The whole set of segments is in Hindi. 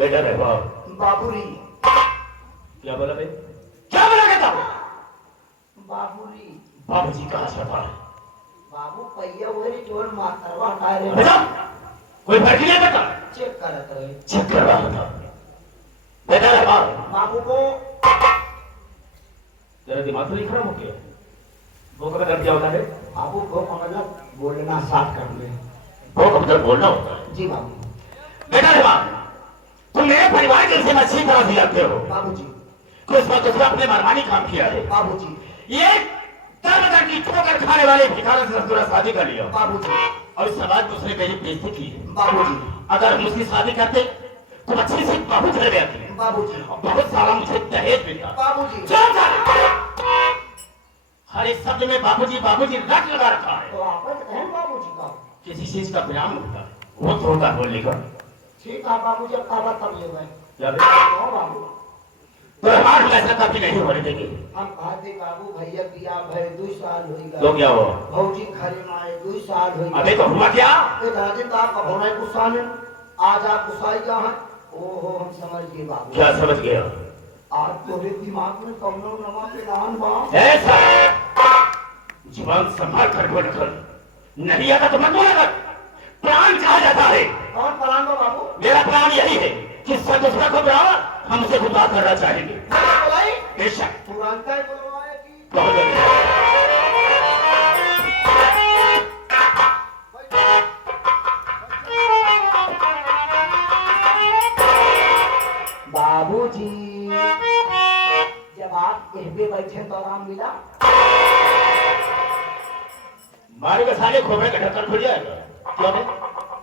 बेटा रे बाबूरी। क्या बोला बे? क्या बोला कहता? बाबूरी। बाबूजी कहाँ से था? बाबू पहिया हुए चोर मारवा हटा रहे। अच्छा, कोई फर्क नहीं पड़ता। चेक करत रहे। चेक कर रहा था। बेटा रे बाबू को तेरा दिमाग तो नहीं खराब हो गया? वो का मतलब क्या होता है? बाबू को मतलब बोलना साफ कर ले। वो का मतलब बोलना होता है। जी बाबू। बेटा रे तुम मेरे परिवार के से अच्छी तरह से जानते हो। बाबूजी। कुछ वक्त उसने अपने मनमानी काम किया है। बाबूजी। ये दर की ठोकर खाने वाले भिखारी से पूरा शादी कर लिया। बाबूजी। और इस समाज में उसने मेरी बेइज्जती की है। बाबूजी। अगर हम उसकी शादी करते तो अच्छी से बहू चले जाती। बाबूजी। बहुत सारा मुझे दहेज मिलता। बाबूजी। हर एक शब्द में बाबूजी बाबूजी रट लगा रखा है। तो आप बाबूजी का किसी चीज का विराम होता है वो तो होता बोलने का। ठीक है बाबूजी, अब कहा तब ले गए। क्या बाबू तो हमारे फैसला कभी नहीं होने देंगे। हम कहते बाबू भैया बिया भय 2 साल हो गए। तो क्या हुआ? भौजी घरे में आए 2 साल हो गए। अबे तो हुआ क्या? दादी का आप होना है गुस्सा में। आज आप गुस्साई का है। ओहो हम समझ गए बाबू। क्या समझ गया? आज तोरे दिमाग में कौनो नवा प्लान बा। ऐसा जुबान संभाल कर बोल कर नहीं आता तो मत बोला कर। प्लान कहा जाता है। कौन प्लान बा बाबू? मेरा प्लान यही है कि दूसरा को बराबर हमसे गुनाह करना चाहेंगे। बेशक तुरंत ही बुलवाए कि बहुत बढ़िया। बाबूजी जब आप कहते बैठे तो आराम मिला। मारे का साले खोपड़े का ढक्कन खुल जाएगा। क्यों बे?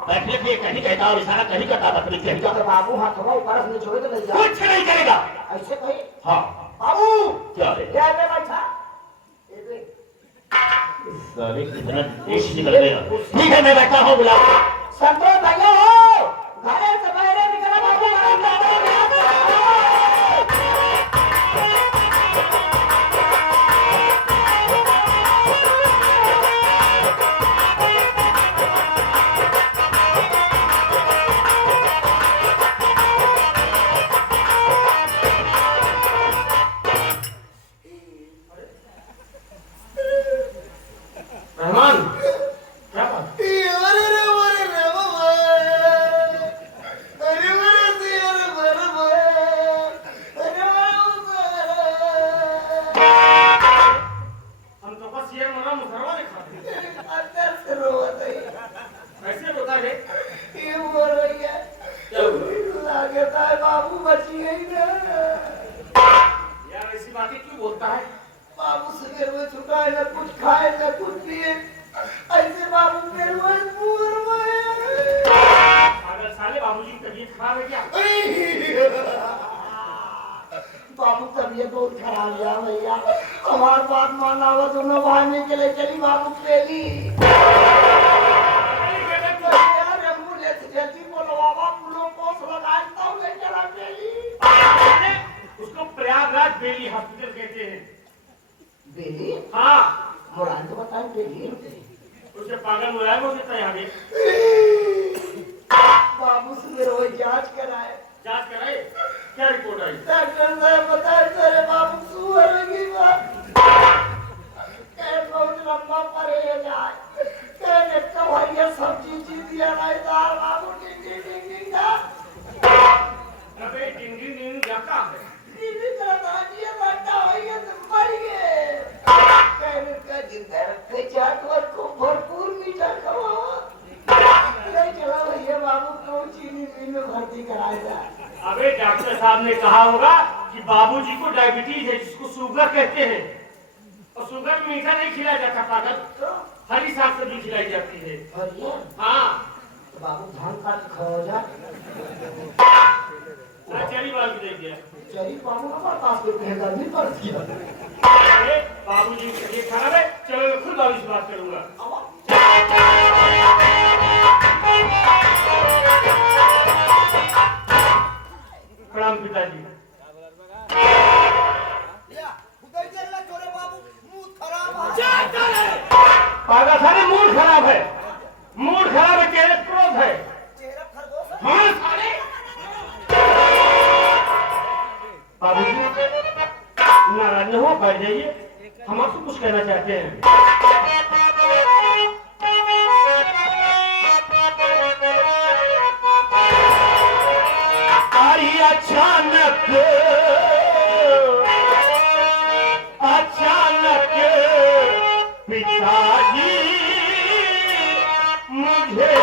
बैठने के लिए कहीं कहता और इशारा कहीं करता था फिर कहीं का। तो बाबू हाथों ऊपर से छोड़ के ले जा। कुछ नहीं करेगा। ऐसे कही। हाँ बाबू क्या है? क्या पे बैठा? साले कितना देश निकल गया। ठीक है मैं बैठा हूँ बुला। संतोष भैया हो घरे से बाहर निकला बाबू। रहमान क्या बात? हम तो बस ये मना मुसरवा नहीं खाते। अंदर से रोवत है। कैसे रोता है? ये बोल रही है क्या हुआ? लगता है बाबू बची गई ना। यार ऐसी बातें क्यों बोलता है? बाबू सवेर में छुटा है, न कुछ खाए न कुछ पिए। ऐसे बाबू मेरे पूर में पागल साले बाबूजी की तबीयत खराब है क्या? बाबू तबीयत बहुत खराब है भैया। हमार बात माना हुआ दोनों भागने के लिए चली बाबू पेली। जल्दी बोलो बाबा फूलों को लगाता हूँ ले चला पेली। उसको प्रयागराज बेली हॉस्पिटल कहते हैं। बेली? हाँ मुराद तो बताएं बेली। उसे पागल मुलायम हो सकता है आगे। बाबू से रोज जांच कराए। जांच कराए? क्या रिपोर्ट आई? डॉक्टर साहब बताए तेरे बाबू सुअर की बात। कहे बहुत लंबा परहेज है। कहे कवैया सब्जी दिया नहीं दाल बाबू डिंगी डिंगी का। अबे डिंगी डिंगी क्या का है? डिंगी का दादिया बंदा हो गया तो मर गए। कहे का जिंदा रखते चाटवर को भरपूर मीठा खवाओ। नहीं चला भैया बाबू को चीनी मिल में भर्ती कराया। अबे डॉक्टर साहब ने कहा होगा कि बाबूजी को डायबिटीज है जिसको शुगर कहते हैं और शुगर में मीठा नहीं खिलाया जाता पागल। तो हरी साग सब्जी खिलाई जाती है। हरिया? हाँ तो बाबू धान काट खाओ जा। चली बाल की देख गया। चली बाबू हमारे पास कोई कहेगा नहीं पड़ती है। बाबूजी की तबीयत खराब है। चलो मैं खुद बाबू से बात करूंगा। प्रणाम पिताजी। पागल साले मूड खराब है। मूड खराब है, चेहरे क्रोध है। हाँ साले जाइए, हम आपसे कुछ कहना चाहते हैं। आई अचानक पिताजी मुझे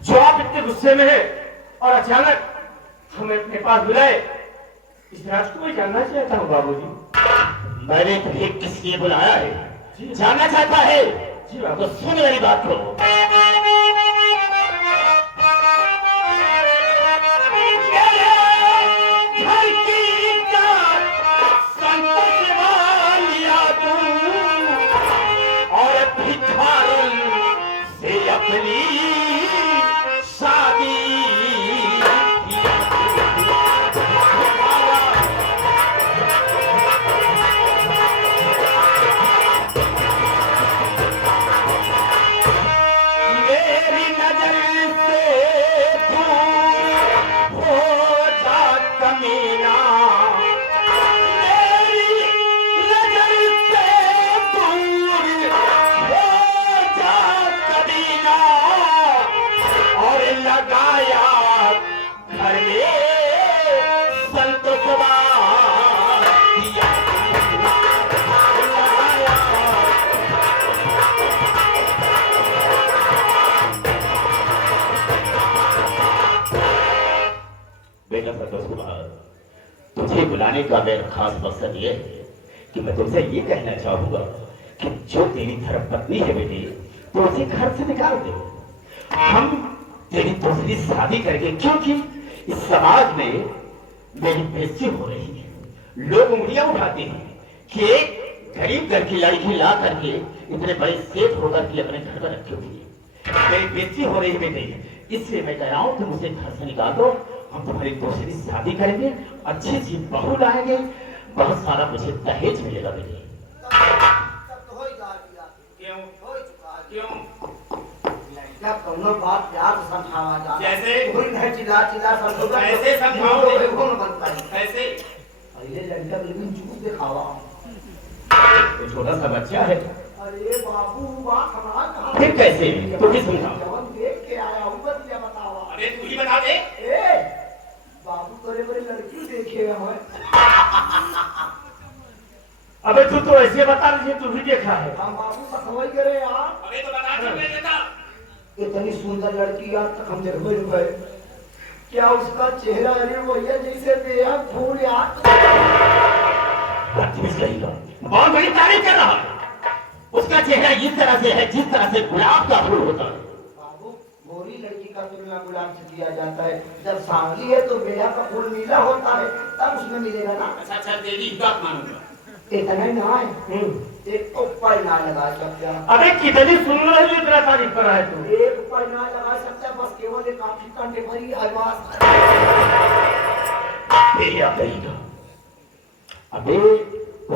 जो आप इतने गुस्से में है और अचानक हमें अपने पास बुलाए, इस राज को मैं जानना चाहता हूँ बाबूजी। मैंने तुम्हें किस लिए बुलाया है जानना चाहता है? जी बाबू। तो सुन मेरी बात को। तुझे बुलाने का मेरा खास मकसद ये है कि मैं तुमसे ये कहना चाहूंगा कि जो तेरी धर्मपत्नी है बेटी, तो उसे घर से निकाल दे। हम तेरी दूसरी शादी करेंगे, क्योंकि इस समाज में मेरी बेइज्जती हो रही है। लोग उंगलियां उठाते हैं कि एक गरीब घर की लड़की ला करके इतने बड़े सेठ होकर के अपने घर में रखी हुई है। मेरी बेइज्जती हो रही है बेटी, इसलिए मैं कह रहा हूँ तुम उसे घर से निकाल दो। हम तुम्हारी दूसरी शादी करेंगे, अच्छी सी बहू लाएंगे, बहुत सारा मुझे दहेज मिलेगा बेटी। बात प्यार से समझावा जा। जैसे चिल्ला चिल्ला समझाओ। कैसे समझाओगे? कैसे? अरे लड़का लेकिन जूस दिखावा। तो छोटा सा बच्चा है। अरे बाबू बात हमारा कहाँ? फिर कैसे? तू ही समझा। जब देख के आया हूँ बतिया बतावा। अरे तू ही बता दे। ए बाबू बड़े बड़े लड़की देखे हैं। अबे तू तो ऐसे बता रही है, तू भी देखा है। हम बाबू सखवाई करे यार। अबे तो बता क्यों नहीं देता? इतनी सुंदर लड़की यार तक हम देखबे नहीं भाई। क्या उसका चेहरा अरे भैया जैसे बेहद फूल यार। बहुत बड़ी तारीफ कर रहा है। उसका चेहरा इस तरह से है जिस तरह से गुलाब का फूल होता है। बाबू गोरी लड़की का तुलना गुलाब से किया जाता है। जब सांवली है तो बेहा का फूल नीला होता है, तब उसमें मिलेगा ना। अच्छा तेरी बात मानूंगा। इतना ही ना है। एक ऊपर ना लगा सकता। अबे कितनी सुंदर है, इतना तारीफ कर रहा है तू। एक ऊपर ना लगा सकता, बस केवल एक काफी कांटे भरी आवाज। अबे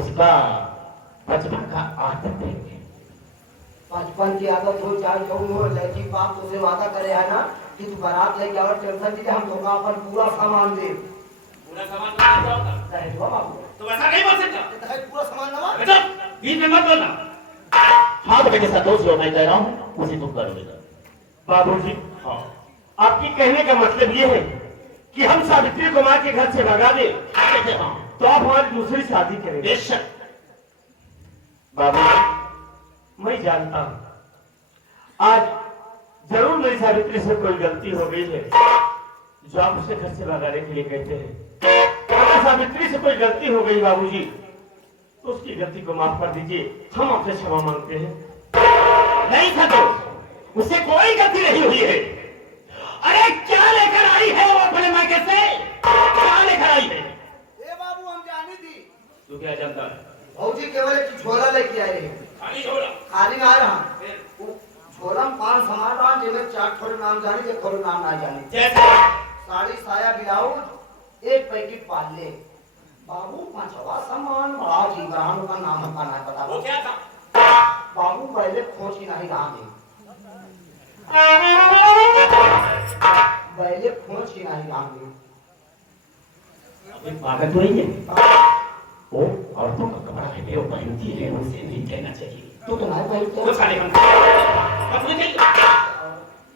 उसका बचपन का आदत है। बचपन की आदत हो चाहे जो हो, लड़की बाप उसे वादा करे है ना कि तू बारात लेके और टेंशन दी हम धोखा अपन पूरा सामान दे पूरा सामान तो नहीं जाओगा दहेज हुआ बाबू तो ऐसा नहीं बोल सकता दहेज पूरा सामान नवा बेटा बीच में मत बोलना हाँ तो बेटे संतोष जो मैं कह रहा हूँ उसे तुम करोगे। बाबूजी हाँ आपकी कहने का मतलब ये है कि हम सावित्री को माँ के घर से भगा दे बेटे हाँ तो आप हमारी दूसरी शादी करेंगे। बेशक बाबू मैं जानता हूँ आज जरूर मेरी सावित्री से कोई गलती हो गई है जो आप उसे घर से भगाने के लिए कहते हैं। अगर सावित्री से कोई गलती हो गई बाबूजी तो उसकी गलती को माफ कर दीजिए, हम आपसे क्षमा मांगते हैं। नहीं संतोष उससे कोई गलती नहीं हुई है। अरे क्या लेकर आई है वो अपने मायके से, क्या लेकर आई है? ए बाबू हम जानी थी तू क्या जानता है? भौजी केवल एक झोला लेके आए हैं खाली झोला खाली ना आ रहा झोला में 5 सामान रहा जिनमें 4 थोड़े नाम जानी थे थोड़े नाम ना जानी जैसे साड़ी साया ब्लाउज 1 पैकेट पाले बाबू 5वां सामान बड़ा जी ग्राम का नाम हमका ना पता वो क्या था? बाबू पहले खोज ही नहीं रहा है पहले खोज ही नहीं रहा है अभी पागल तो नहीं है वो औरतों का कपड़ा है वो पहनती है उसे नहीं कहना चाहिए। तू तो नहीं पहनते वो साले हम अपने दिल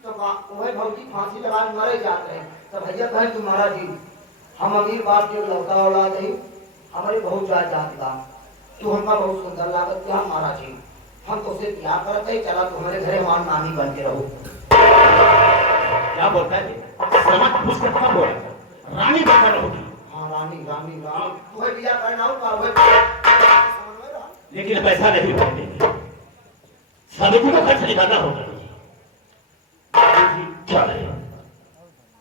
तो वही भौजी फांसी लगा मरे जाते हैं तो भैया कहें तुम्हारा जी हम अमीर बाप के लौटा औलाद है हमारी बहुत ज्यादा जात बा तू हमका बहुत सुंदर लागत क्या हमारा जी हम तो उसे प्यार करते ही चला तुम्हारे घरे हमारी नानी बन के रहो। क्या बोलता है? समझ पूछ कर कब बोला रानी बनकर रहोगी। हाँ रानी रानी रानी तुम्हें बिया करना होगा वही समझ में रहा लेकिन पैसा नहीं देंगे सावित्री को खर्च निकालना होगा। क्या है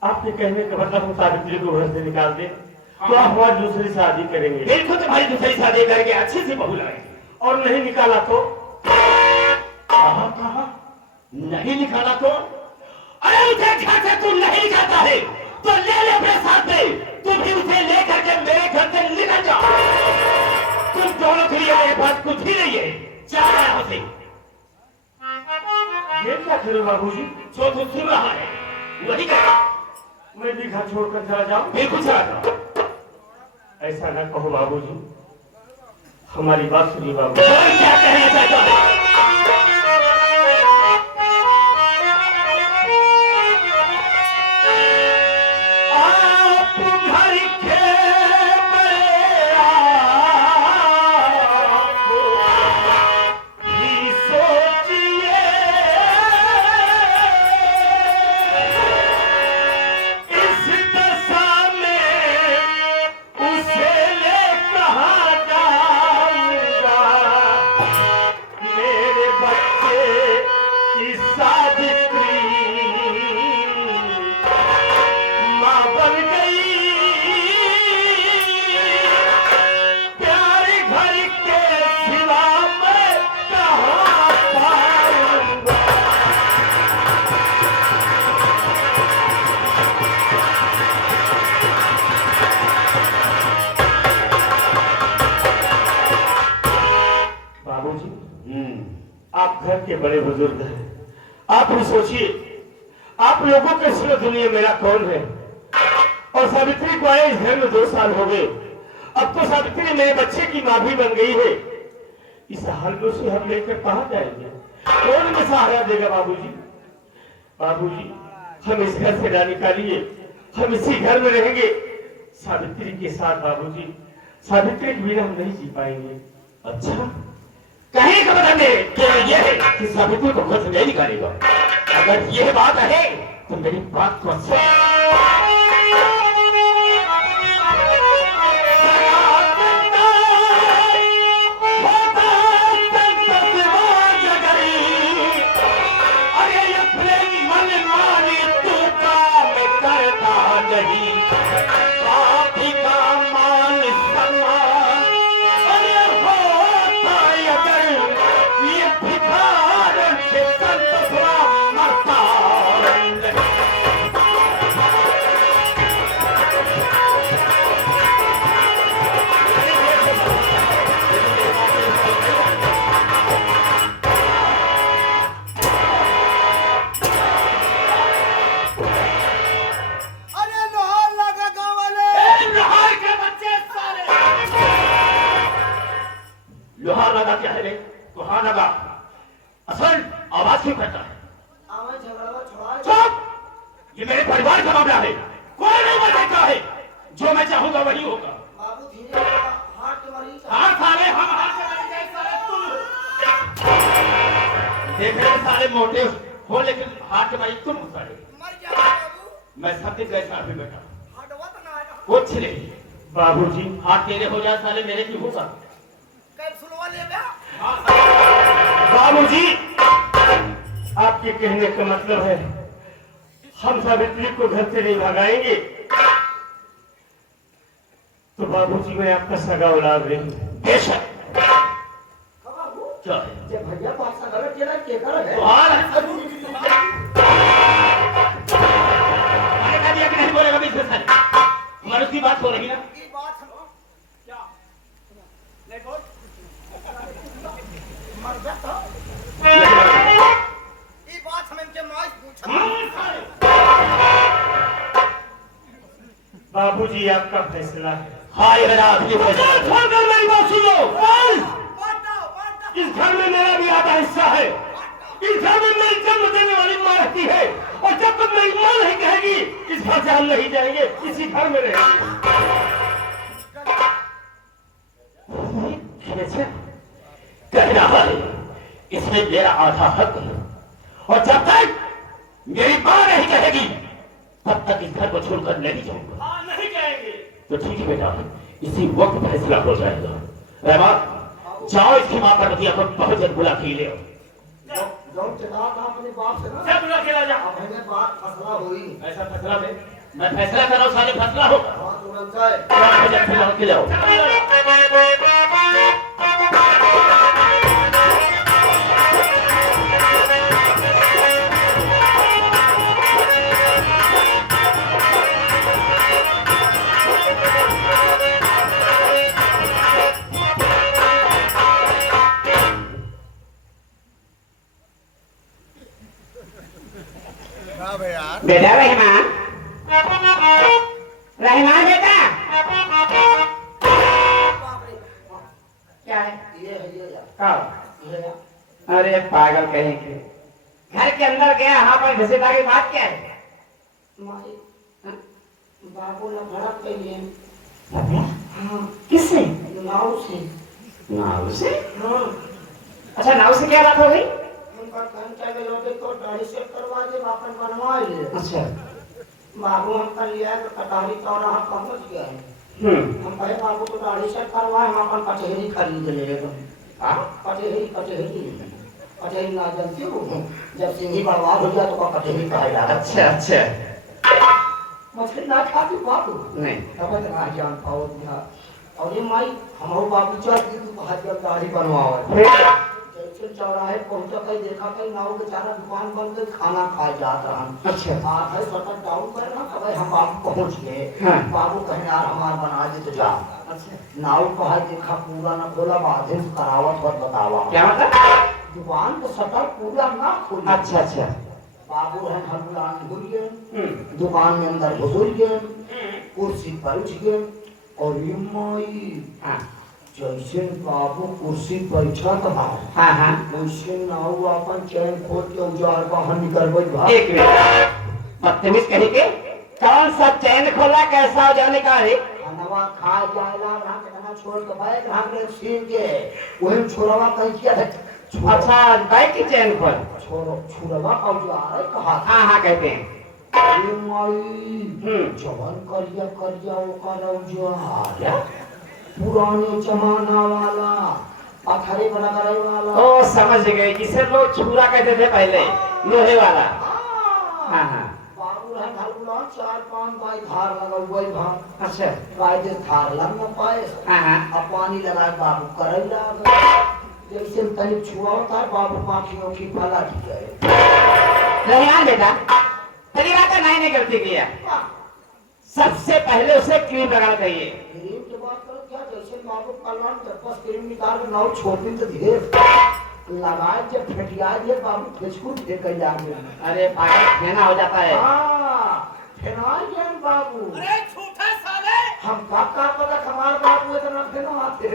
आपके कहने का मतलब हम सावित्री को घर से निकाल दें तो आप हमारी दूसरी शादी करेंगे। बिल्कुल तुम्हारी दूसरी शादी करके अच्छी सी बहू लाएंगे। और नहीं निकाला तो कहा नहीं निकाला तो अरे उसे घर से तू नहीं निकालता है तो ले ले अपने साथ में तू भी उसे लेकर के मेरे घर से निकल जाओ। तुम दोनों के लिए ये बात कुछ भी नहीं है। जा रहा उसे ये क्या करो बाबूजी जो तू सुन रहा है वही कर। मैं भी घर छोड़कर चला जाऊं? बिल्कुल चला जाओ। ऐसा ना कहो बाबूजी हमारी बात सुनिए बाबू। और क्या कहना चाहता है? आप घर के ही सोचिए इस दशा में उसे ले कहाँ जाऊंगा मेरे बच्चे की सावित्री माँ बन गई प्यारे घर के सिवा मैं कहाँ पाऊंगा। बाबूजी आप घर के बड़े बुजुर्ग हैं आप भी सोचिए आप लोगों के सिवा दुनिया मेरा कौन है। और सावित्री को आए इस घर में 2 साल हो गए अब तो सावित्री मेरे बच्चे की माँ भी बन गई है। इस हाल में उसे हम लेकर कहाँ जाएंगे कौन में सहारा देगा बाबूजी। बाबूजी हम इस घर से ना निकालिए हम इसी घर में रहेंगे सावित्री के साथ। बाबूजी सावित्री के बिना हम नहीं जी पाएंगे। अच्छा कहीं का मतलब नहीं यह है कि सावित्री को घर से नहीं निकालेगा। अगर यह बात है तो मेरी बात को लोहार लगा क्या है रे? कहाँ लगा? असल आवाज क्यों करता है? आवाज झगड़ा छोड़ा। चुप! ये मेरे परिवार का मामला है, कोई नहीं बच सकता है। जो मैं चाहूंगा वही होगा। बाबू धीरे हाथ तुम्हारी हाँ साले, हम हाथ से मर गए साले तुम। देख रहे साले मोटे हो लेकिन हाथ से मरी तुम साले। मर जा बाबू। मैं सब दिन कैसा भी बेटा हटवा तो ना है। कुछ नहीं। बाबूजी, हाथ तेरे हो जाए साले, मेरे क्यों होगा? कैप्सूल ले बे। बाबूजी, आपके कहने का मतलब है हम सावित्री को घर से नहीं भगाएंगे? तो बाबूजी मैं आपका सगा औलाद नहीं हूं। बेशक। बाबू क्या है? जब भैया तो आपसा गलत केला के कर है। तुम्हारा अरे कभी नहीं बोलेगा बीच में साले। हमारी उसकी बात हो रही ना? ये बात हम क्या नहीं बोल मर जा तो ये बात हम इनके माई पूछा। बाबूजी, आपका फैसला है। हाँ ये मेरा आखिरी फैसला है। छोड़ कर मेरी बात सुनो। बाटा इस घर में मेरा भी आधा हिस्सा है। इस घर में मेरी जन्म देने वाली माँ रहती है और जब तक मेरी माँ नहीं कहेगी इस घर से हम नहीं जाएंगे, इसी घर में रहेंगे। कैसे कह रहा है? इसमें मेरा आधा हक है और जब तक मेरी माँ नहीं कहेगी तब तक इस घर को छोड़कर नहीं जाऊंगा। हाँ, नहीं कहेंगे। तो ठीक है बेटा, इसी वक्त फैसला हो जाएगा। रहमान, जाओ इसकी माँ पार्वती को बहुत जल्द बुला के ले आओ। जब चला था अपने बाप से ना सब बुला के ला जा। अब हमें बात फसला हुई। ऐसा फैसला में मैं फैसला कर रहा हूँ, साले फैसला होगा। बात तुरंत है। मुझे खिलाओ खिलाओ। बेटा रहमान, रहमान बेटा बाप रे क्या है? ये है ये यार कब? ये यार अरे पागल कहीं के, घर के अंदर गया यहाँ पर घसीटा की बात क्या है? माई बाबू ने भड़क के लिए हाँ किससे? नाव से नाव से? हाँ अच्छा, नाव से क्या बात हो गई? उनका घंटा के लोटे तो दाढ़ी से करवा दे वापस बनवा ले। अच्छा। बाबू हमका लिया तो कटारी चौराहा पहुंच गए। हम कहे बाबू तो दाढ़ी से करवाए, हम अपन कचहरी खरीद ले कचहरी कचहरी कचहरी ना जानती हो, जब सिंही बर्बाद हो गया तो कचहरी कहा जाता। अच्छा अच्छा। मछली ना खाती बाबू नहीं। तब तक ना जान पाओ दिया। और ये माई हमारे बाबू चल दी तू कहा जब दाढ़ी बनवाओ। जैसे चौराहे पहुंचा कहीं देखा कहीं नाव बेचारा दुकान बंद गई, खाना खाए जाता हम। अच्छा। बात है सटर डाउन कर ना, कब हम बाबू पहुंच गए। हाँ। बाबू कहे यार हमार बना दे तो जा। अच्छा। नाव कहा देखा पूरा ना खोला, बाधे से करावत और बतावा क्या मतलब? दुकान तो सटर पूरा ना खोला। अच्छा अच्छा। बाबू है हलुलान घुस गए, दुकान में अंदर घुस गए, कुर्सी पर उठ गए और ये माई हाँ जैसे बाबू कुर्सी बैठा था हाँ हाँ। वैसे नाव अपन चैन खोल के उजार बाहर निकल गई। एक मिनट, बदतमीज कहीं के, कौन सा चैन खोला, कैसा हो जाने का है? खानवा खा जाएला रहा कहना छोड़ के बैठ रहा के सीन के वही छोरवा कह किया था। अच्छा, बैग की चैन खोल। छोरवा का उजार कहा हाँ हाँ कहते हैं। अरे माई जवन करिया करिया ओकर उजार पुराने जमाना वाला पत्थरे बना करे वाला। ओ समझ गए, जिसे लोग छुरा कहते थे पहले, लोहे वाला। हाँ हाँ। बाबू है हलुला 4-5 बाई धार लगा हुआ ही भाग। अच्छा। कायदे धार लग न पाए। हाँ हाँ। अब पानी लगा बाबू करैला जैसे तनी छुआ होता है बाबू पाखियों की फला गए। रहमान बेटा, पहली बात तो नहीं गलती किया, सबसे पहले उसे क्रीम लगाना चाहिए। क्रीम की बात करो क्या, जैसे बाबू कल्याण दरपास क्रीम निकाल के नाव छोटी तो धीरे लगाए जब फटिया दिए बाबू फेसकू दे कर जागे। अरे पागल, फेना हो जाता है। हाँ फेनाई जान बाबू। अरे झूठे साले, हम का पता हमारे बाबू इतना फेना आते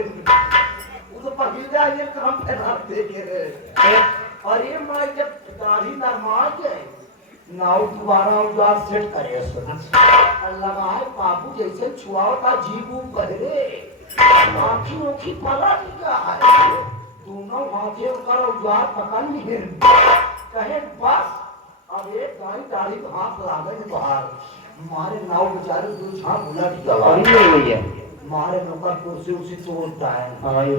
वो तो पकड़ जाए काम पे रख दे के रे। अरे मैं जब दाढ़ी नरमा के नाव दोबारा उजाड़ सेट करे लगाए बाबू जैसे छुआओ का जीव बहरे आँखी ओखी पला दिया है दोनों हाथे कर उजाड़ पकड़ लिए कहे बस अब एक गाय दाढ़ी हाथ लागे बाहर मारे नाव बेचारे दो झांक उलट गया मारे नौकर कुर्सी उसी तोड़ता है मारे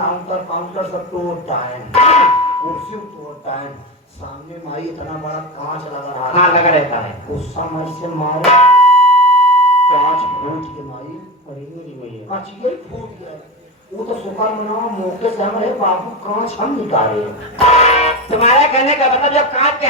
नाव का काउंटर सब तोड़ता है कुर्सी तोड़ता है सामने माई इतना बड़ा कांच लगा रहा हाँ लगा रहता है। उस समय से मारे कांच फूट के माई कांच ये फूट गया वो तो सुपर मनाओ मौके से हमारे बाबू कांच हम निकाले। तुम्हारा कहने का मतलब जब कांच के